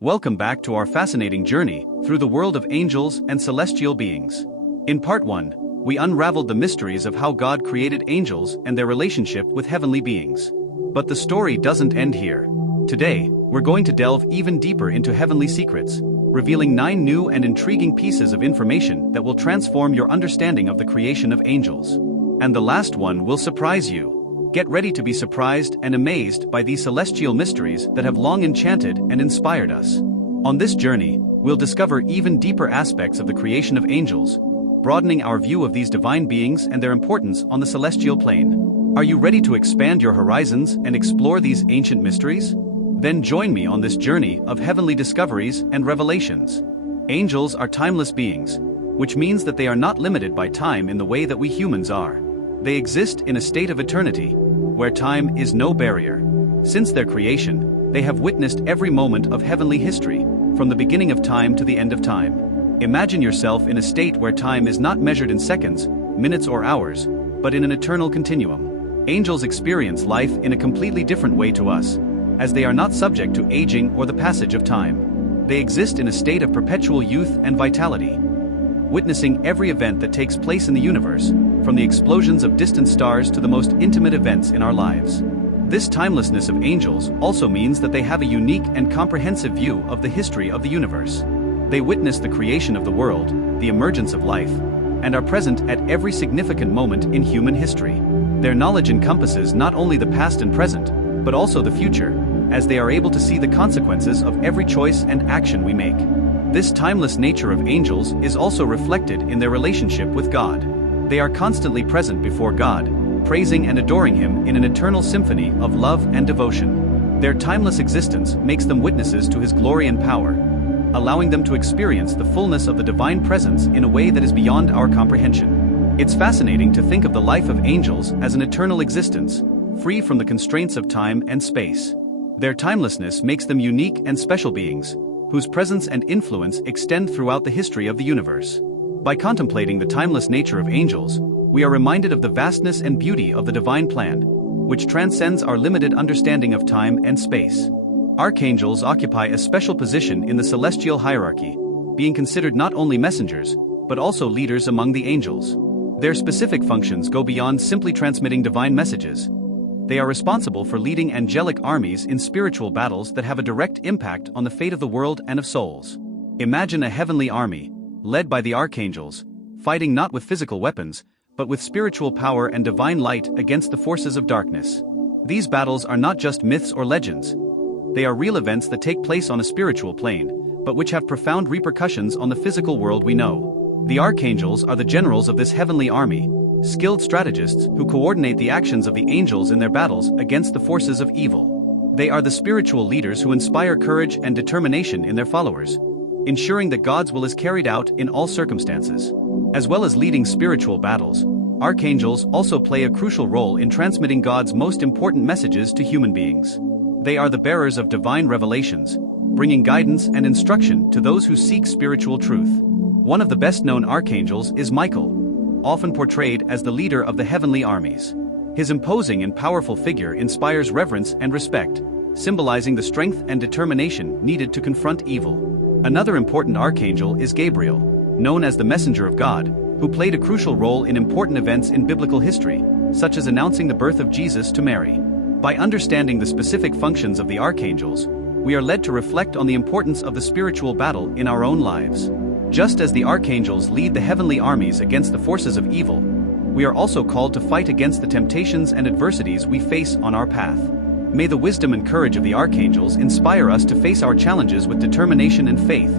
Welcome back to our fascinating journey through the world of angels and celestial beings. In part 1, we unraveled the mysteries of how God created angels and their relationship with heavenly beings. But the story doesn't end here. Today, we're going to delve even deeper into heavenly secrets, revealing 9 new and intriguing pieces of information that will transform your understanding of the creation of angels. And the last one will surprise you. Get ready to be surprised and amazed by these celestial mysteries that have long enchanted and inspired us. On this journey, we'll discover even deeper aspects of the creation of angels, broadening our view of these divine beings and their importance on the celestial plane. Are you ready to expand your horizons and explore these ancient mysteries? Then join me on this journey of heavenly discoveries and revelations. Angels are timeless beings, which means that they are not limited by time in the way that we humans are. They exist in a state of eternity, where time is no barrier. Since their creation, they have witnessed every moment of heavenly history, from the beginning of time to the end of time. Imagine yourself in a state where time is not measured in seconds, minutes or hours, but in an eternal continuum. Angels experience life in a completely different way to us, as they are not subject to aging or the passage of time. They exist in a state of perpetual youth and vitality, witnessing every event that takes place in the universe, from the explosions of distant stars to the most intimate events in our lives. This timelessness of angels also means that they have a unique and comprehensive view of the history of the universe. They witness the creation of the world, the emergence of life, and are present at every significant moment in human history. Their knowledge encompasses not only the past and present, but also the future, as they are able to see the consequences of every choice and action we make. This timeless nature of angels is also reflected in their relationship with God. They are constantly present before God, praising and adoring Him in an eternal symphony of love and devotion. Their timeless existence makes them witnesses to His glory and power, allowing them to experience the fullness of the divine presence in a way that is beyond our comprehension. It's fascinating to think of the life of angels as an eternal existence, free from the constraints of time and space. Their timelessness makes them unique and special beings, whose presence and influence extend throughout the history of the universe. By contemplating the timeless nature of angels, we are reminded of the vastness and beauty of the divine plan, which transcends our limited understanding of time and space. Archangels occupy a special position in the celestial hierarchy, being considered not only messengers, but also leaders among the angels. Their specific functions go beyond simply transmitting divine messages. They are responsible for leading angelic armies in spiritual battles that have a direct impact on the fate of the world and of souls. Imagine a heavenly army, led by the archangels, fighting not with physical weapons, but with spiritual power and divine light against the forces of darkness. These battles are not just myths or legends. They are real events that take place on a spiritual plane, but which have profound repercussions on the physical world we know. The archangels are the generals of this heavenly army, skilled strategists who coordinate the actions of the angels in their battles against the forces of evil. They are the spiritual leaders who inspire courage and determination in their followers, ensuring that God's will is carried out in all circumstances. As well as leading spiritual battles, archangels also play a crucial role in transmitting God's most important messages to human beings. They are the bearers of divine revelations, bringing guidance and instruction to those who seek spiritual truth. One of the best-known archangels is Michael, often portrayed as the leader of the heavenly armies. His imposing and powerful figure inspires reverence and respect, symbolizing the strength and determination needed to confront evil. Another important archangel is Gabriel, known as the messenger of God, who played a crucial role in important events in biblical history, such as announcing the birth of Jesus to Mary. By understanding the specific functions of the archangels, we are led to reflect on the importance of the spiritual battle in our own lives. Just as the archangels lead the heavenly armies against the forces of evil, we are also called to fight against the temptations and adversities we face on our path. May the wisdom and courage of the archangels inspire us to face our challenges with determination and faith,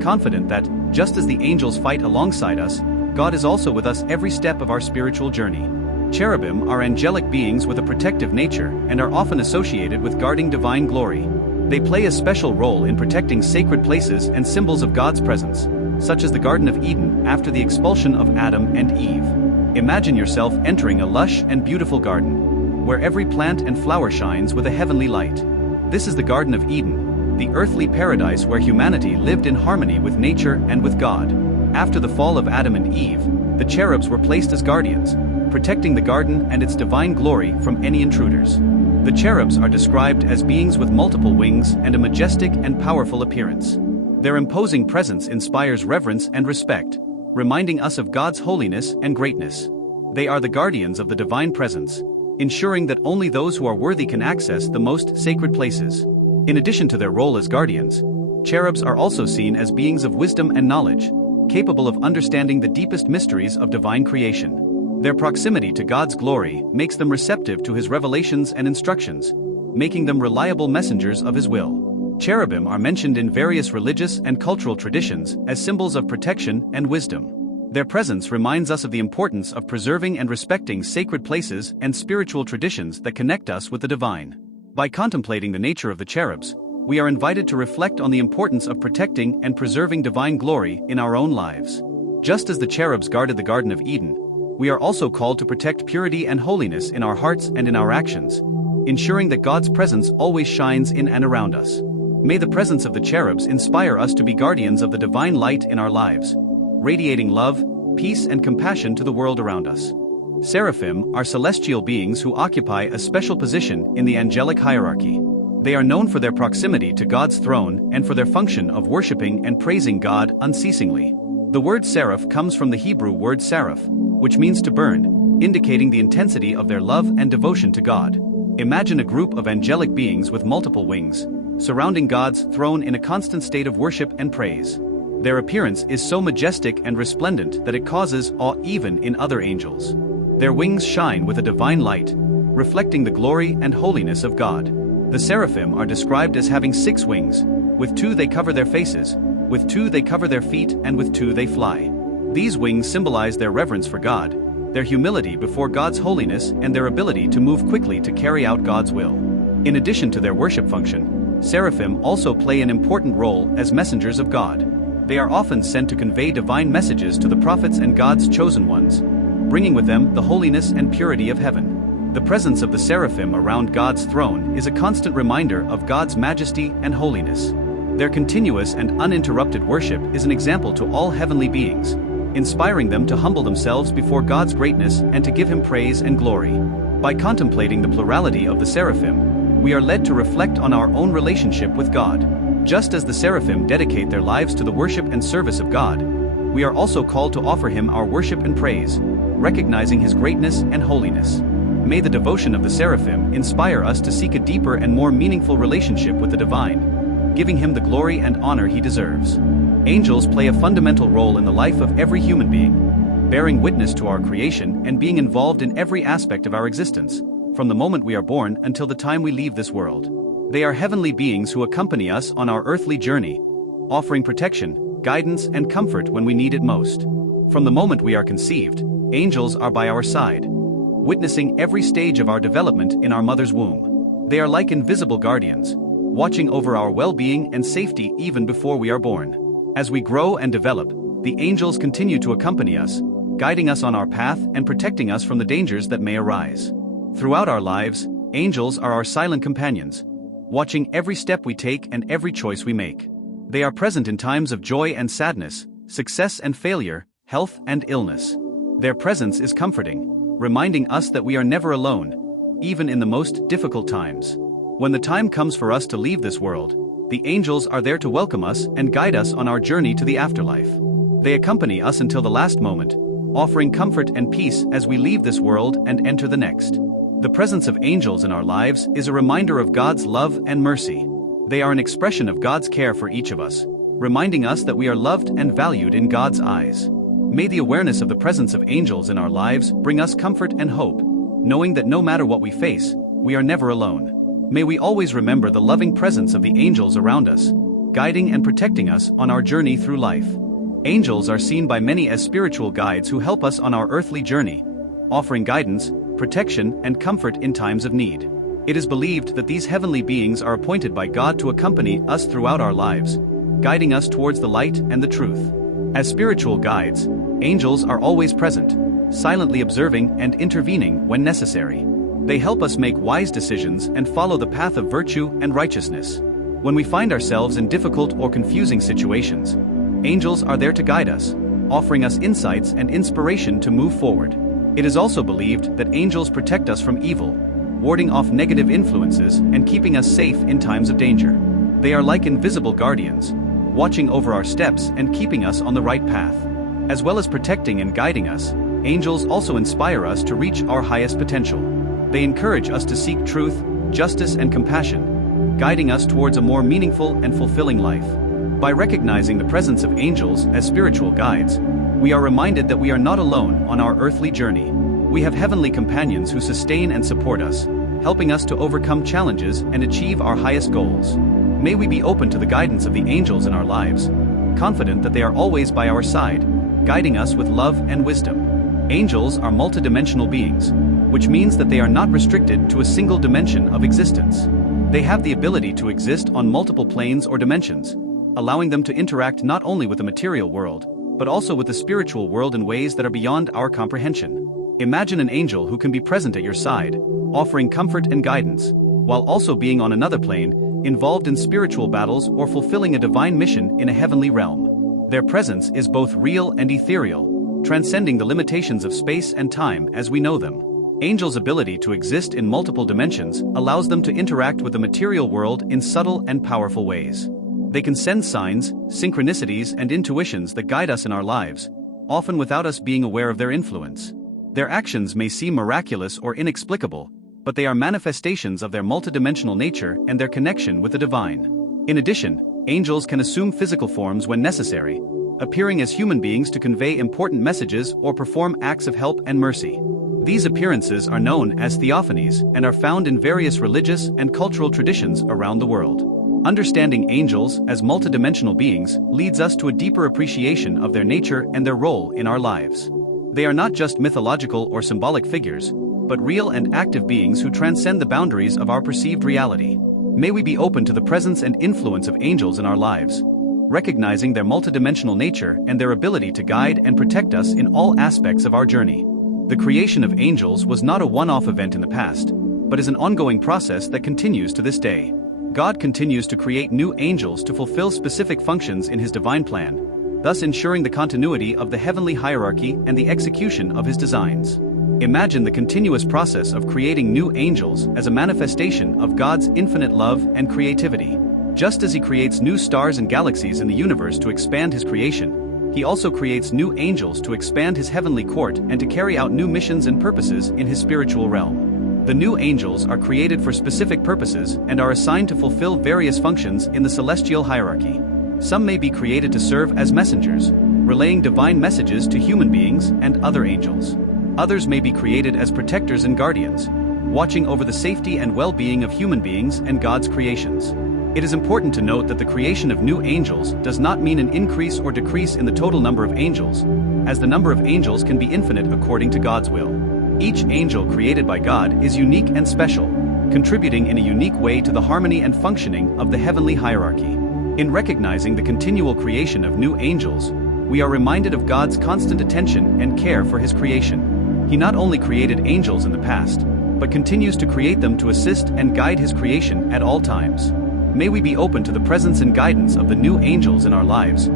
confident that, just as the angels fight alongside us, God is also with us every step of our spiritual journey. Cherubim are angelic beings with a protective nature and are often associated with guarding divine glory. They play a special role in protecting sacred places and symbols of God's presence, such as the Garden of Eden after the expulsion of Adam and Eve. Imagine yourself entering a lush and beautiful garden, where every plant and flower shines with a heavenly light. This is the Garden of Eden, the earthly paradise where humanity lived in harmony with nature and with God. After the fall of Adam and Eve, the cherubs were placed as guardians, protecting the garden and its divine glory from any intruders. The cherubs are described as beings with multiple wings and a majestic and powerful appearance. Their imposing presence inspires reverence and respect, reminding us of God's holiness and greatness. They are the guardians of the divine presence, ensuring that only those who are worthy can access the most sacred places. In addition to their role as guardians, cherubs are also seen as beings of wisdom and knowledge, capable of understanding the deepest mysteries of divine creation. Their proximity to God's glory makes them receptive to His revelations and instructions, making them reliable messengers of His will. Cherubim are mentioned in various religious and cultural traditions as symbols of protection and wisdom. Their presence reminds us of the importance of preserving and respecting sacred places and spiritual traditions that connect us with the divine. By contemplating the nature of the cherubs, we are invited to reflect on the importance of protecting and preserving divine glory in our own lives. Just as the cherubs guarded the Garden of Eden, we are also called to protect purity and holiness in our hearts and in our actions, ensuring that God's presence always shines in and around us. May the presence of the cherubs inspire us to be guardians of the divine light in our lives, radiating love, peace and compassion to the world around us. Seraphim are celestial beings who occupy a special position in the angelic hierarchy. They are known for their proximity to God's throne and for their function of worshiping and praising God unceasingly. The word seraph comes from the Hebrew word seraph, which means to burn, indicating the intensity of their love and devotion to God. Imagine a group of angelic beings with multiple wings, surrounding God's throne in a constant state of worship and praise. Their appearance is so majestic and resplendent that it causes awe even in other angels. Their wings shine with a divine light, reflecting the glory and holiness of God. The seraphim are described as having 6 wings. With 2 they cover their faces, with 2 they cover their feet, and with 2 they fly. These wings symbolize their reverence for God, their humility before God's holiness, and their ability to move quickly to carry out God's will. In addition to their worship function, seraphim also play an important role as messengers of God. They are often sent to convey divine messages to the prophets and God's chosen ones, bringing with them the holiness and purity of heaven. The presence of the seraphim around God's throne is a constant reminder of God's majesty and holiness. Their continuous and uninterrupted worship is an example to all heavenly beings, inspiring them to humble themselves before God's greatness and to give Him praise and glory. By contemplating the plurality of the seraphim, we are led to reflect on our own relationship with God. Just as the seraphim dedicate their lives to the worship and service of God, we are also called to offer Him our worship and praise, recognizing His greatness and holiness. May the devotion of the seraphim inspire us to seek a deeper and more meaningful relationship with the divine, giving Him the glory and honor He deserves. Angels play a fundamental role in the life of every human being, bearing witness to our creation and being involved in every aspect of our existence, from the moment we are born until the time we leave this world. They are heavenly beings who accompany us on our earthly journey, offering protection, guidance, and comfort when we need it most. From the moment we are conceived, angels are by our side, witnessing every stage of our development in our mother's womb. They are like invisible guardians, watching over our well-being and safety even before we are born. As we grow and develop, the angels continue to accompany us, guiding us on our path and protecting us from the dangers that may arise. Throughout our lives, angels are our silent companions, watching every step we take and every choice we make. They are present in times of joy and sadness, success and failure, health and illness. Their presence is comforting, reminding us that we are never alone, even in the most difficult times. When the time comes for us to leave this world, the angels are there to welcome us and guide us on our journey to the afterlife. They accompany us until the last moment, offering comfort and peace as we leave this world and enter the next. The presence of angels in our lives is a reminder of God's love and mercy. They are an expression of God's care for each of us, reminding us that we are loved and valued in God's eyes. May the awareness of the presence of angels in our lives bring us comfort and hope, knowing that no matter what we face, we are never alone. May we always remember the loving presence of the angels around us, guiding and protecting us on our journey through life. Angels are seen by many as spiritual guides who help us on our earthly journey, offering guidance, protection, and comfort in times of need. It is believed that these heavenly beings are appointed by God to accompany us throughout our lives, guiding us towards the light and the truth. As spiritual guides, angels are always present, silently observing and intervening when necessary. They help us make wise decisions and follow the path of virtue and righteousness. When we find ourselves in difficult or confusing situations, angels are there to guide us, offering us insights and inspiration to move forward. It is also believed that angels protect us from evil, warding off negative influences and keeping us safe in times of danger. They are like invisible guardians, watching over our steps and keeping us on the right path. As well as protecting and guiding us, angels also inspire us to reach our highest potential. They encourage us to seek truth, justice, and compassion, guiding us towards a more meaningful and fulfilling life. By recognizing the presence of angels as spiritual guides, we are reminded that we are not alone on our earthly journey. We have heavenly companions who sustain and support us, helping us to overcome challenges and achieve our highest goals. May we be open to the guidance of the angels in our lives, confident that they are always by our side, guiding us with love and wisdom. Angels are multidimensional beings, which means that they are not restricted to a single dimension of existence. They have the ability to exist on multiple planes or dimensions, allowing them to interact not only with the material world, but also with the spiritual world in ways that are beyond our comprehension. Imagine an angel who can be present at your side, offering comfort and guidance, while also being on another plane, involved in spiritual battles or fulfilling a divine mission in a heavenly realm. Their presence is both real and ethereal, transcending the limitations of space and time as we know them. Angels' ability to exist in multiple dimensions allows them to interact with the material world in subtle and powerful ways. They can send signs, synchronicities, and intuitions that guide us in our lives, often without us being aware of their influence. Their actions may seem miraculous or inexplicable, but they are manifestations of their multidimensional nature and their connection with the divine. In addition, angels can assume physical forms when necessary, appearing as human beings to convey important messages or perform acts of help and mercy. These appearances are known as theophanies and are found in various religious and cultural traditions around the world. Understanding angels as multidimensional beings leads us to a deeper appreciation of their nature and their role in our lives. They are not just mythological or symbolic figures, but real and active beings who transcend the boundaries of our perceived reality. May we be open to the presence and influence of angels in our lives, recognizing their multidimensional nature and their ability to guide and protect us in all aspects of our journey. The creation of angels was not a one-off event in the past, but is an ongoing process that continues to this day. God continues to create new angels to fulfill specific functions in His divine plan, thus ensuring the continuity of the heavenly hierarchy and the execution of His designs. Imagine the continuous process of creating new angels as a manifestation of God's infinite love and creativity. Just as He creates new stars and galaxies in the universe to expand His creation, He also creates new angels to expand His heavenly court and to carry out new missions and purposes in His spiritual realm. The new angels are created for specific purposes and are assigned to fulfill various functions in the celestial hierarchy. Some may be created to serve as messengers, relaying divine messages to human beings and other angels. Others may be created as protectors and guardians, watching over the safety and well-being of human beings and God's creations. It is important to note that the creation of new angels does not mean an increase or decrease in the total number of angels, as the number of angels can be infinite according to God's will. Each angel created by God is unique and special, contributing in a unique way to the harmony and functioning of the heavenly hierarchy. In recognizing the continual creation of new angels, we are reminded of God's constant attention and care for His creation. He not only created angels in the past, but continues to create them to assist and guide His creation at all times. May we be open to the presence and guidance of the new angels in our lives,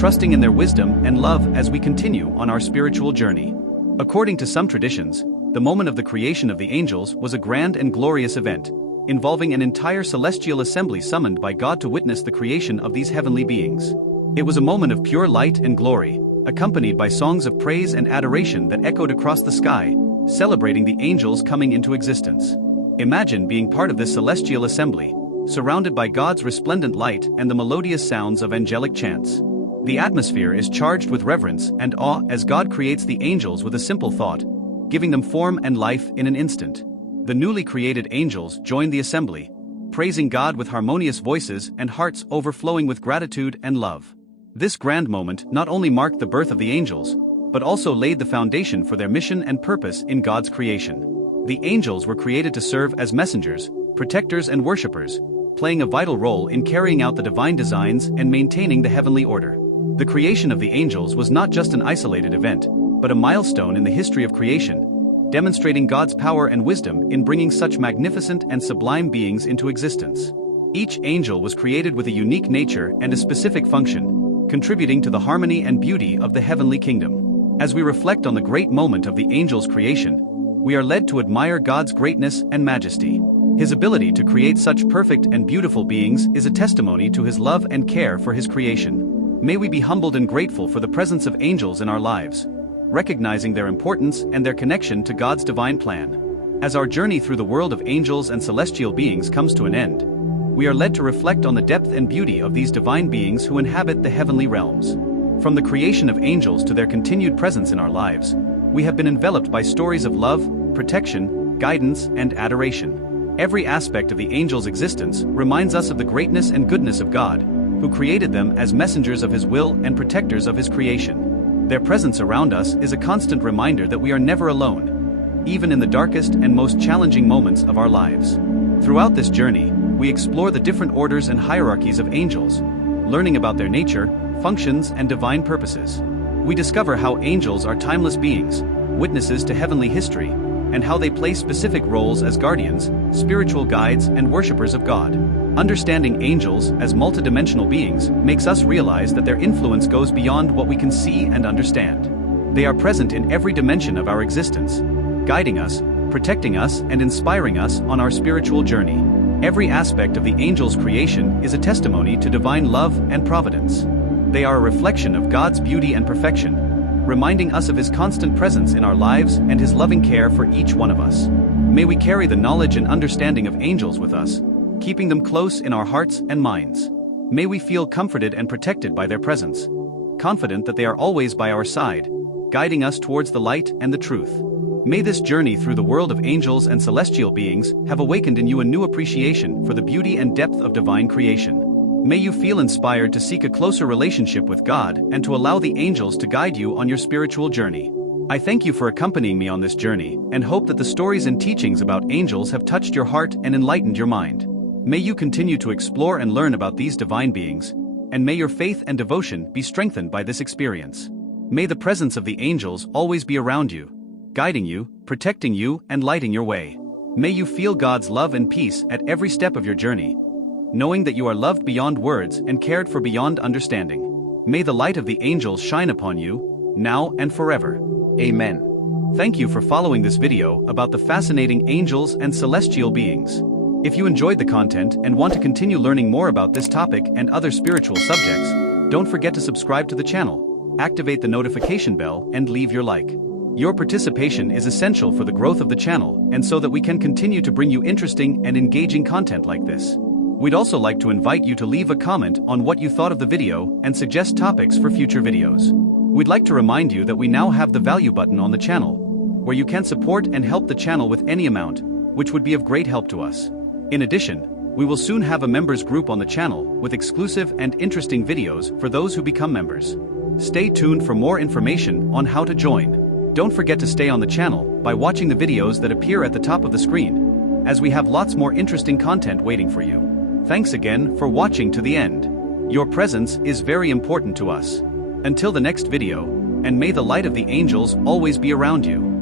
trusting in their wisdom and love as we continue on our spiritual journey. According to some traditions, the moment of the creation of the angels was a grand and glorious event, involving an entire celestial assembly summoned by God to witness the creation of these heavenly beings. It was a moment of pure light and glory, accompanied by songs of praise and adoration that echoed across the sky, celebrating the angels coming into existence. Imagine being part of this celestial assembly, surrounded by God's resplendent light and the melodious sounds of angelic chants. The atmosphere is charged with reverence and awe as God creates the angels with a simple thought, giving them form and life in an instant. The newly created angels join the assembly, praising God with harmonious voices and hearts overflowing with gratitude and love. This grand moment not only marked the birth of the angels, but also laid the foundation for their mission and purpose in God's creation. The angels were created to serve as messengers, protectors, and worshippers, playing a vital role in carrying out the divine designs and maintaining the heavenly order. The creation of the angels was not just an isolated event, but a milestone in the history of creation, demonstrating God's power and wisdom in bringing such magnificent and sublime beings into existence. Each angel was created with a unique nature and a specific function, contributing to the harmony and beauty of the heavenly kingdom. As we reflect on the great moment of the angels' creation, we are led to admire God's greatness and majesty. His ability to create such perfect and beautiful beings is a testimony to His love and care for His creation. May we be humbled and grateful for the presence of angels in our lives, recognizing their importance and their connection to God's divine plan. As our journey through the world of angels and celestial beings comes to an end, we are led to reflect on the depth and beauty of these divine beings who inhabit the heavenly realms. From the creation of angels to their continued presence in our lives, we have been enveloped by stories of love, protection, guidance, and adoration. Every aspect of the angels' existence reminds us of the greatness and goodness of God, who created them as messengers of His will and protectors of His creation. Their presence around us is a constant reminder that we are never alone, even in the darkest and most challenging moments of our lives. Throughout this journey, we explore the different orders and hierarchies of angels, learning about their nature, functions, and divine purposes. We discover how angels are timeless beings, witnesses to heavenly history, and how they play specific roles as guardians, spiritual guides, and worshippers of God. Understanding angels as multidimensional beings makes us realize that their influence goes beyond what we can see and understand. They are present in every dimension of our existence, guiding us, protecting us, and inspiring us on our spiritual journey. Every aspect of the angels' creation is a testimony to divine love and providence. They are a reflection of God's beauty and perfection, reminding us of His constant presence in our lives and His loving care for each one of us. May we carry the knowledge and understanding of angels with us, keeping them close in our hearts and minds. May we feel comforted and protected by their presence, confident that they are always by our side, guiding us towards the light and the truth. May this journey through the world of angels and celestial beings have awakened in you a new appreciation for the beauty and depth of divine creation. May you feel inspired to seek a closer relationship with God and to allow the angels to guide you on your spiritual journey. I thank you for accompanying me on this journey and hope that the stories and teachings about angels have touched your heart and enlightened your mind. May you continue to explore and learn about these divine beings, and may your faith and devotion be strengthened by this experience. May the presence of the angels always be around you, guiding you, protecting you, and lighting your way. May you feel God's love and peace at every step of your journey, knowing that you are loved beyond words and cared for beyond understanding. May the light of the angels shine upon you, now and forever. Amen. Thank you for following this video about the fascinating angels and celestial beings. If you enjoyed the content and want to continue learning more about this topic and other spiritual subjects, don't forget to subscribe to the channel, activate the notification bell, and leave your like. Your participation is essential for the growth of the channel and so that we can continue to bring you interesting and engaging content like this. We'd also like to invite you to leave a comment on what you thought of the video and suggest topics for future videos. We'd like to remind you that we now have the value button on the channel, where you can support and help the channel with any amount, which would be of great help to us. In addition, we will soon have a members group on the channel with exclusive and interesting videos for those who become members. Stay tuned for more information on how to join. Don't forget to stay on the channel by watching the videos that appear at the top of the screen, as we have lots more interesting content waiting for you. Thanks again for watching to the end. Your presence is very important to us. Until the next video, and may the light of the angels always be around you.